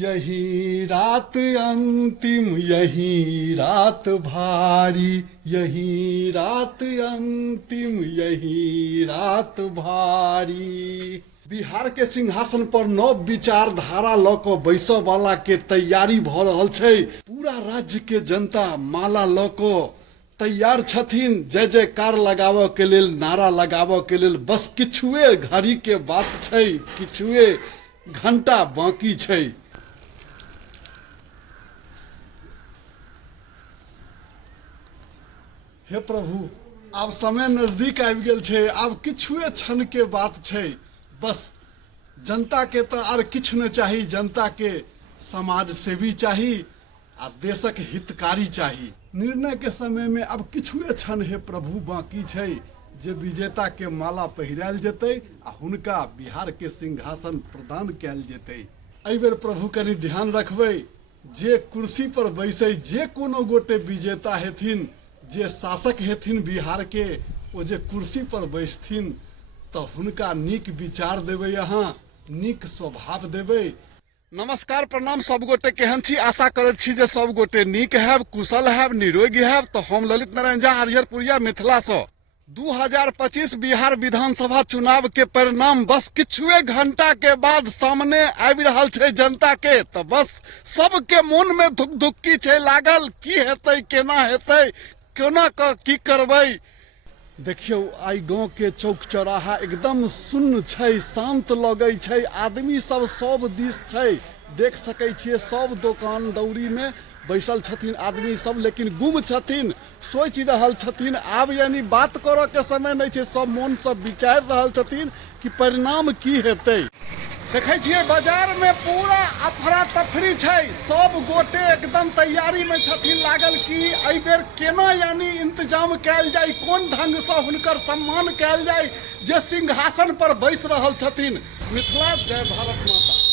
यही रात अंतिम, यही रात भारी, यही रात अंतिम, यही रात भारी। बिहार के सिंहासन पर नव विचारधारा ल क बैसऽ वाला के तैयारी भ रहल छै। पूरा राज्य के जनता माला ल क तैयार छथिन जय जयकार लगाबऽ के लेल, नारा लगाबऽ के लेल। बस किछुए घड़ी के बात छै, किछुए घंटा बाकी छै। हे प्रभु, आब समय नजदीक आबि गेल छै, आब किछुए क्षण के बात छै। बस जनता के तो आर किछु न चाही, जनता के समाज सेवी चाही आ देशक हितकारी चाही। निर्णय के समय में अब किछुए क्षण हे प्रभु बाकी छै जे विजेता के माला पहिरायल जेतै आ हुनका बिहार के सिंहासन प्रदान कयल जेतै। एहि बेर प्रभु कनि ध्यान रखबै, जे कुर्सी पर बैसै, जे कोनो गोटे विजेता हेथिन, जे शासक हेथिन बिहार के, ओ जे कुर्सी पर बैसथिन तो हुनका नीक विचार देबै, अहाँ नीक स्वभाव देबै। नमस्कार प्रणाम सब गोटे, केहन छी? आशा करैत छी जे सब गोटे नीक हैब, कुशल हैब, निरोगी हैब। तो हम ललित नारायण झा हरिहरपुरिया मिथिला से 2025 बिहार विधानसभा चुनाव के परिणाम बस किछुए घंटा के बाद सामने आबि रहल छै जनता के। तो बस सबके मन में धुकधुक्की छै लागल, की हेतै, केना हेतै, केना की करबै। देखियो, आई गांव के चौक चौराहा एकदम शून्य छै, शांत लगे छै। आदमी सब दिस छै, देख सकै छियै सब दुकान दौरी में बैसल छथिन आदमी सब, लेकिन गुम छथिन, सोच रहल छथिन। आब यानी बात करऽ के समय नहीं छै, सब मन से विचार रहल छथिन कि परिणाम की हेतै। देखे छियै बाजार में पूरा अफरा तफरी छै, सब गोटे एकदम तैयारी में छथिन लागल कि एहि बेर केना यानी इंतजाम कैल जाय, कोन ढंग से हुनकर सम्मान कैल जाय जे सिंहासन पर बैस रहल छथिन। मिथिला जय भारत माता।